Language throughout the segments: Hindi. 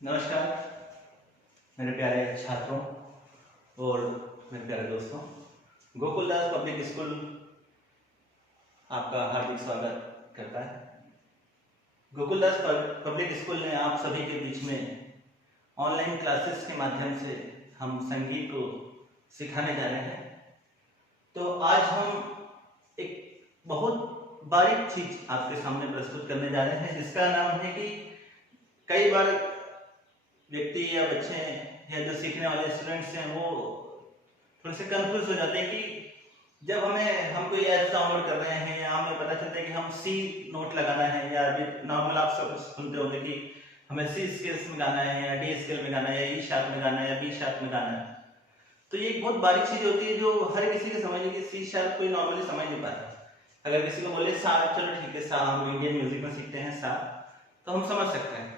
नमस्कार मेरे प्यारे छात्रों और मेरे प्यारे दोस्तों। गोकुलदास पब्लिक स्कूल आपका हार्दिक स्वागत करता है। गोकुलदास पब्लिक स्कूल ने आप सभी के बीच में ऑनलाइन क्लासेस के माध्यम से हम संगीत को सिखाने जा रहे हैं। तो आज हम एक बहुत बारीक चीज आपके सामने प्रस्तुत करने जा रहे हैं, जिसका नाम है कि कई बार व्यक्ति या बच्चे या जो सीखने वाले स्टूडेंट्स हैं वो थोड़े से कंफ्यूज हो जाते हैं कि जब हम कोई ऐप डाउनलोड कर रहे हैं या हमें पता चलता है कि हम सी नोट लगाना है, या अभी नॉर्मल आप सब सुनते होंगे कि हमें सी स्केल्स में गाना है या डी स्केल में गाना है या ई शार्प में गाना है या बी शार्प में गाना है। तो ये एक बहुत बारीक चीज होती है जो हर किसी के समझने की सी शार्प कोई नॉर्मली समझ नहीं पाता। अगर किसी को बोले सा, चलो ठीक है सा, हम इंडियन म्यूजिक में सीखते हैं सा, तो हम समझ सकते हैं।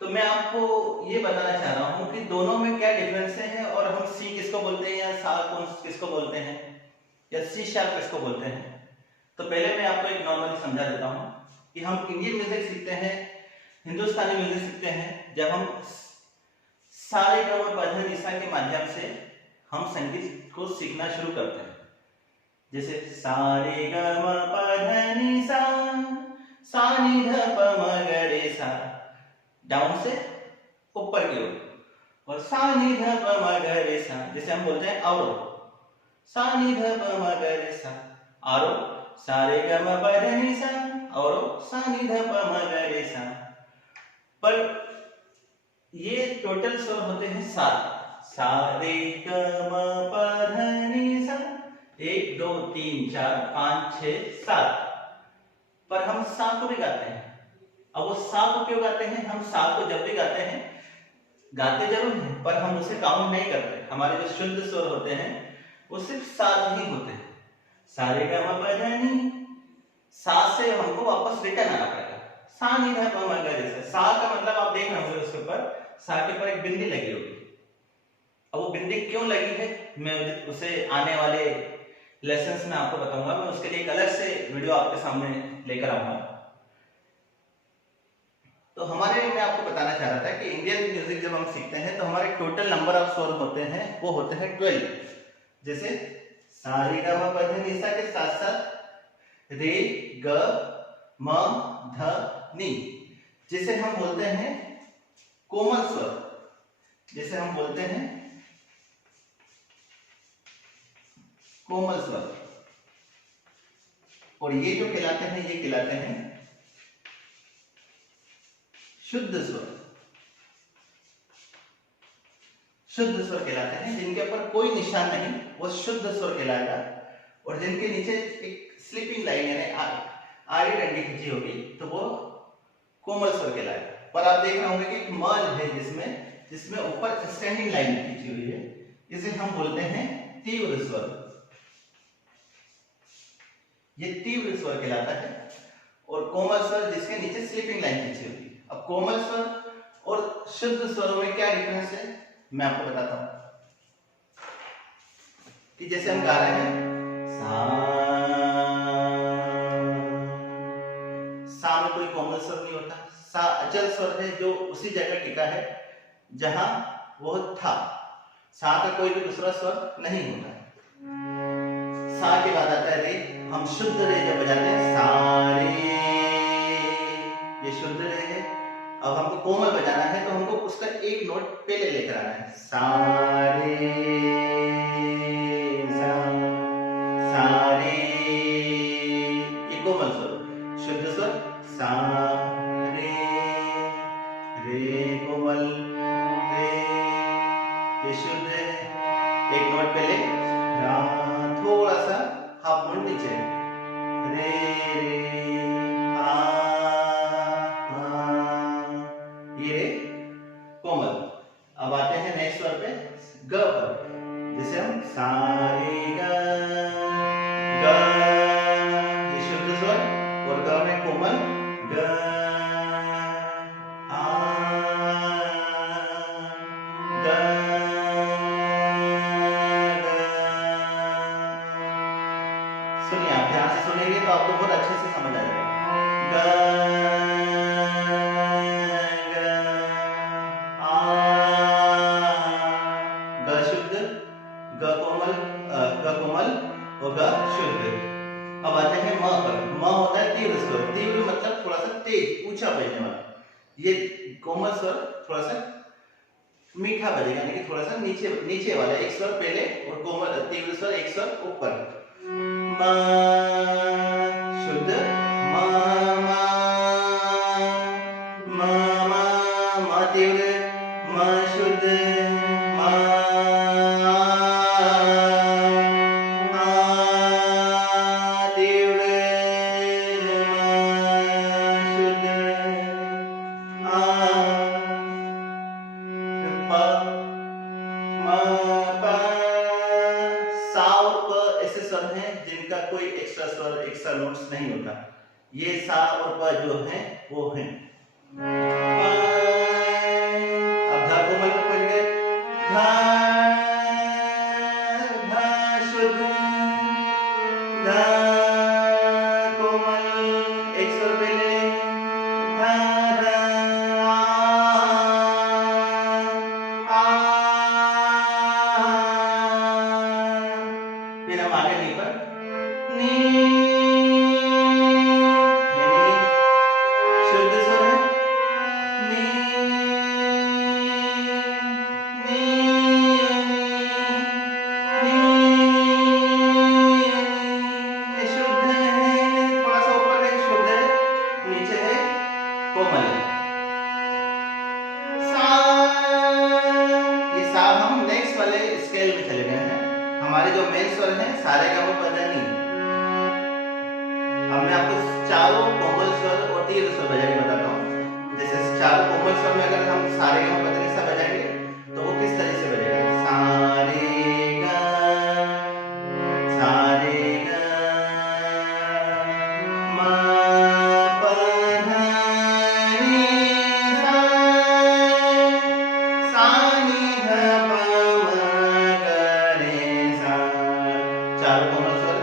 तो मैं आपको ये बताना चाह रहा हूँ कि दोनों में क्या डिफरेंस है और हम सी किसको बोलते हैं या सा कौन किसको बोलते हैं या सी शार्प किसको बोलते हैं। तो पहले मैं आपको एक नॉर्मली समझा देता हूँ कि हम इंडियन म्यूजिक सीखते हैं, हिंदुस्तानी म्यूजिक सीखते हैं जब हम सा रे गा मा पा धा नि सा के माध्यम से हम संगीत को सीखना शुरू करते हैं। जैसे सा रे गा मा पा धा नि सा, सा नि ध प म ग रे सा, डाउन से ऊपर की ओर, और सा नि ध प म ग रे सा, जैसे हम बोलते हैं आरो, सा नि ध प म ग रे सा, आरो सा रे ग म प ध नि सा, और सा नि ध प म ग रे सा। पर ये टोटल स्वर होते हैं सात, सा रे ग म प ध नि सा, 1 2 3 4 5 6 7। पर हम सा को भी गाते हैं। अब वो सा को क्यों गाते हैं? हम सा को जब भी गाते हैं, गाते जरूर हैं पर हम उसे काउंट नहीं करते। हमारे जो शुद्ध स्वर होते हैं वो सिर्फ सात ही होते हैं। सा रे गा मा पा धा नि, सा से हमको वापस रिटर्न आना पड़ेगा, सा नि धा प म ग रे सा। सा का मतलब आप देख रहे होंगे उसके ऊपर, सा के ऊपर एक बिंदी लगी होगी। अब वो बिंदी क्यों लगी है मैं उसे आने वाले लेसन्स में आपको बताऊंगा। मैं उसके लिए एक अलग से वीडियो आपके सामने लेकर आऊंगा। तो हमारे मैं आपको बताना चाह रहा था कि इंडियन म्यूजिक जब हम सीखते हैं तो हमारे टोटल नंबर ऑफ स्वर होते हैं वो होते हैं 12। जैसे सा रे गा मा पा धा नि सा के साथ साथ रे ग म ध नि, जिसे हम बोलते हैं कोमल स्वर, जिसे हम बोलते हैं कोमल स्वर। और ये जो कहलाते हैं ये कहलाते हैं शुद्ध स्वर। शुद्ध स्वर कहलाते हैं जिनके ऊपर कोई निशान नहीं, वो शुद्ध स्वर कहलाएगा। और जिनके नीचे एक स्लीपिंग लाइन यानी आड़ी डंडी खींची होगी तो वो कोमल स्वर कहलाएगा। पर आप देख रहे होंगे कि एक मर्ज है जिसमें ऊपर स्टैंडिंग लाइन खींची हुई है, इसे हम बोलते हैं तीव्र स्वर। ये तीव्र स्वर कहलाता है। और कोमल स्वर जिसके नीचे स्लीपिंग लाइन खींची होगी। अब कोमल स्वर और शुद्ध स्वरों में क्या डिफरेंस है मैं आपको बताता हूं। कि जैसे हम गा रहे हैं सा में कोई कोमल स्वर नहीं होता। सा अचल स्वर है जो उसी जगह टिका है जहां वो था। सा का कोई भी दूसरा स्वर नहीं होता। सा के बाद आता है रे। हम शुद्ध रे जब बजाते हैं सा रे, ये शुद्ध रे है। अब हमको कोमल बजाना है तो हमको उसका एक नोट पहले लेकर आना है, सा रे सा, सा रे, ये कोमल स्वर। शुद्ध स्वर सा रे, रे कोमल, रे, ये शुद्ध है। एक नोट पहले, थोड़ा सा हाफ नोट नीचे, रे रे आ, ये रे कोमल। अब आते हैं नए स्वर पे ग पर, जैसे हम सा रे ग, ग, ये शुद्ध स्वर। और ग में कोमल ग आ, ग, सुनिए आप ध्यान से सुनेंगे तो आपको बहुत अच्छे से समझ आ जाएगा। ग, ग, ये कोमल स्वर थोड़ा सा मीठा बजेगा, यानी कि थोड़ा सा नीचे नीचे वाला एक स्वर पहले और कोमल तीव्र स्वर एक स्वर ऊपर। मा शुद्ध मा मा मा मा मा तीव्र मा शुद्ध मा तीव्र मा शुद्ध सा और प ऐसे स्वर हैं जिनका कोई एक्स्ट्रा स्वर एक्स्ट्रा नोट्स नहीं होता। ये सा और प जो है वो है। अब धा कोमल पे पड़ गए, धा धा शुद्ध धा कोमल एक स्वर पहले धा धा फिर हम आगे नी पर नी, यानी शुद्ध स्वर है नी नी नी, ये शुद्ध है, थोड़ा सा ऊपर है शुद्ध है, नीचे है कोमल है। सा, ये सा हम नेक्स्ट वाले स्केल में चले गए हैं। हमारे जो मेन स्वर हैं सारे का वो पता नहीं। अब मैं आपको चारों कोमल स्वर और तीव्र स्वर बजा के बताता हूँ। जैसे चारों कोमल स्वर में अगर हम सारे का पता नहीं सा बजाएंगे तो वो किस तरह से बजेगा। सारे गा मा पा धा नी सा सा नी धा पा मा गा रे सा। चारों कोमल स्वर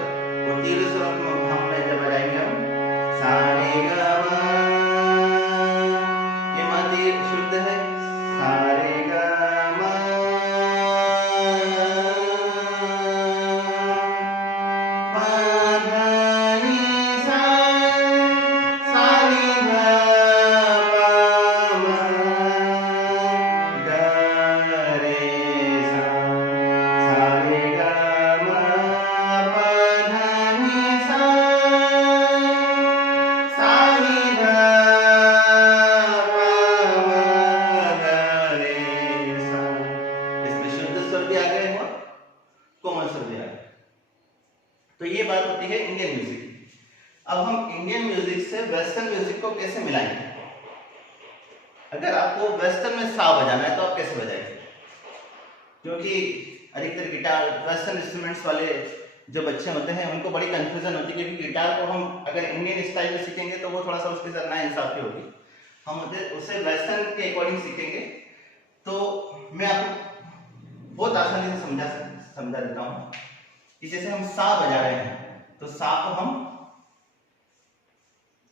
और तीव्र स्वर हम जब बजाएंगे हम सा रे गा मा, ये मा तीव्र शुद्ध है सा रे गा मा पा धा नी सा सा नी धा पा मा गा रे सा सा रे गा मा पा धा नी सा सा नी धा पा मा गा रे सा। इसमें शुद्ध स्वर भी आ गए और कोमल स्वर भी आ गए। तो ये बात होती है इंडियन म्यूजिक की। अब हम इंडियन म्यूजिक से वेस्टर्न म्यूजिक को कैसे मिलाएंगे। अगर आपको वेस्टर्न में सा बजाना है तो आप कैसे बजाएंगे, क्योंकि अधिकतर गिटार वेस्टर्न इंस्ट्रूमेंट्स वाले जो बच्चे होते हैं उनको बड़ी कंफ्यूजन होती है, क्योंकि गिटार को हम अगर इंडियन स्टाइल में सीखेंगे तो वो थोड़ा सा उसके साथ नाइंसाफी होगी। हम उसे वेस्टर्न के अकॉर्डिंग सीखेंगे तो मैं आपको बहुत आसानी से समझा देता हूँ कि जैसे हम सा बजा रहे हैं तो सा को हम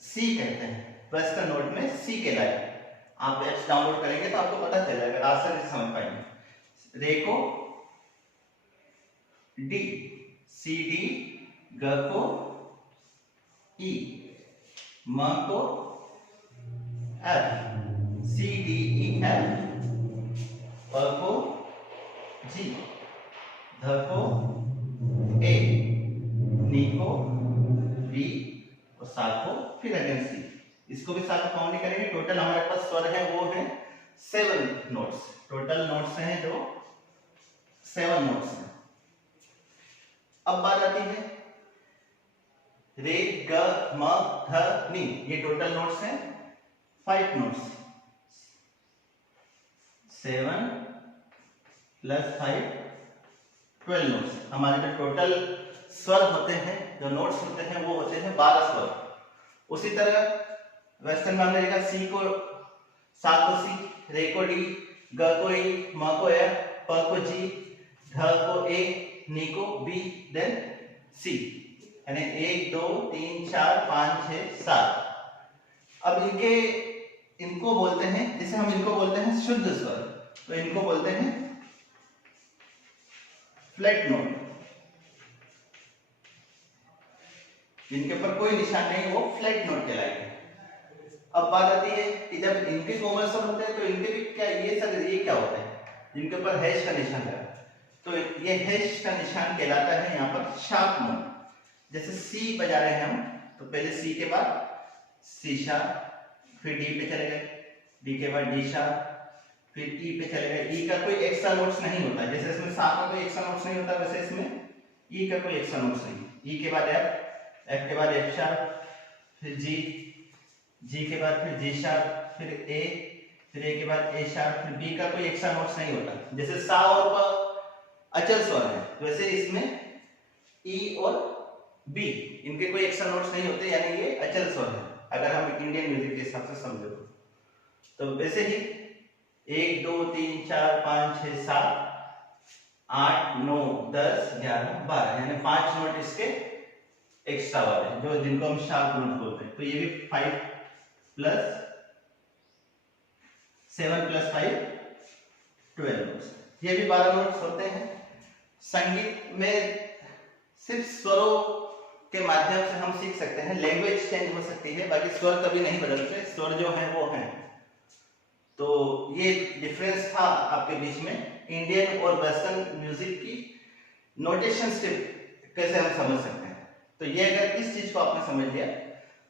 सी कहते हैं, वेस्टर्न नोट में सी कहलाएगा। आप एप्स डाउनलोड करेंगे तो आपको पता चल जाएगा, आसानी से समझ पाएंगे। रे को डी, सी डी, ग को ई, म को F, C D E F, प को जी, ध को ए, नी को बी और सा को फिर अगेन सी। इसको भी साथ काउंट नहीं करेंगे। टोटल हमारे पास स्वर है वो है 7 नोट्स। टोटल नोट्स हैं जो 7 नोट्स हैं। अब बात आती है रे ग म ध नी, ये टोटल नोट्स हैं 5 नोट्स। 7 plus 5 12 notes. हमारे जो टोटल स्वर होते हैं, जो नोट्स होते हैं वो होते हैं 12 स्वर। उसी तरह वेस्टर्न में हमने देखा सी को सा को सी, रे को डी, ग को ई, म को एफ, प को जी, ध को ए, नी को बी, देन सी, यानी 1 2 3 4 5 6 7। अब इनको बोलते हैं, जैसे हम इनको बोलते हैं शुद्ध स्वर, तो इनको बोलते हैं फ्लैट नोट। जिनके ऊपर कोई निशान नहीं वो फ्लैट नोट कहलाएंगे। अब बात आती है कि जब इनके कोमल स्वर होते हैं तो इनके भी क्या ये क्या होते हैं जिनके ऊपर हैश का निशान लगा, तो ये हैश का निशान कहलाता है यहाँ पर शार्प नोट। जैसे सी बजा रहे हैं हम, तो पहले सी के बाद सी शार्प, फिर डी पे चले गए, डी के बाद डी शार्प, फिर ई पे चले गए। ई का कोई एक्स्ट्रा नोट्स नहीं होता, जैसे इसमें सा का कोई एक्स्ट्रा नोट्स नहीं होता वैसे इसमें ई का कोई एक्स्ट्रा नोट्स नहीं। ई के बाद एफ, एफ के बाद एफ शार्प, फिर जी, जी के बाद फिर जी शार्प, फिर ए के बाद ए शार्प, फिर बी का कोई एक्स्ट्रा नोट्स नहीं होता। जैसे सा और प अचल स्वर है, वैसे इसमें ई और बी इनके कोई एक्स्ट्रा नोट्स नहीं होते, यानी ये अचल स्वर है अगर हम इंडियन म्यूजिक के हिसाब से समझो तो वैसे ही 1 2 3 4 5 6 7 8 9 10 11 12 यानी 5 नोट इसके एक्स्ट्रा वाले जो जिनको हम शार्प नोट बोलते हैं। तो ये भी 5 प्लस 7 प्लस 5 12 नोट्स, ये भी 12 नोट्स होते हैं। संगीत में सिर्फ स्वरों के माध्यम से हम सीख सकते हैं, लैंग्वेज चेंज हो सकती है, बाकी स्वर कभी नहीं बदलते, स्वर जो है वो है। तो ये डिफरेंस था आपके बीच में इंडियन और वेस्टर्न म्यूजिक की नोटेशन स्टेप कैसे हम समझ सकते हैं। तो ये अगर इस चीज को आपने समझ लिया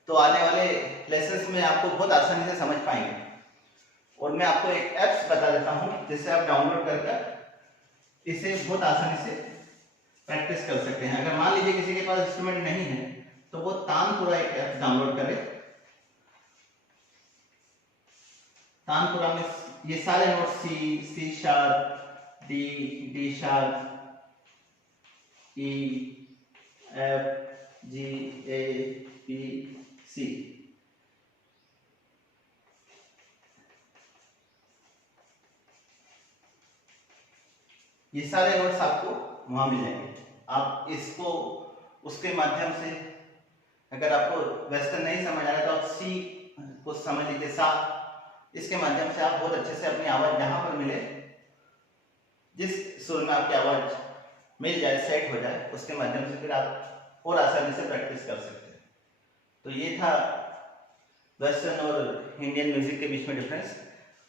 तो आने वाले लेसन्स में आपको बहुत आसानी से समझ पाएंगे। और मैं आपको एक ऐप्स बता देता हूँ जिससे आप डाउनलोड कर इसे बहुत आसानी से प्रैक्टिस कर सकते हैं। अगर मान लीजिए किसी के पास इंस्ट्रूमेंट नहीं है तो वो तानपुरा एक ऐप डाउनलोड करे। तानपुरा में ये सारे note C, C sharp, D, D sharp, E, F, G, A, B, C, ये सारे नोट्स आपको वहां मिल जाएंगे। आप इसको उसके माध्यम से, अगर आपको वेस्टर्न नहीं समझ आ रहा तो आप सी को समझ लीजिए, सा, इसके माध्यम से आप बहुत अच्छे से अपनी आवाज जहां पर मिले, जिस सुर में आपकी आवाज मिल जाए, सेट हो जाए, उसके माध्यम से फिर आप और आसानी से प्रैक्टिस कर सकते हैं। तो ये था वेस्टर्न और इंडियन म्यूजिक के बीच में डिफरेंस।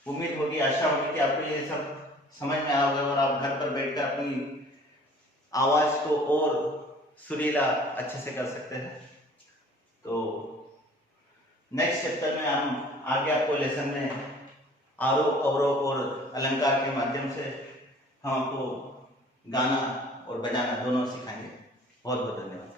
उम्मीद होगी, आशा होगी कि आपको ये सब समझ में आया होगा और आप घर पर बैठकर अपनी आवाज को और सुरीला अच्छे से कर सकते हैं। तो नेक्स्ट चैप्टर में हम आगे आपको लेसन में आरोप अवरोप और अलंकार के माध्यम से हम आपको गाना और बजाना दोनों सिखाएंगे। बहुत बहुत धन्यवाद।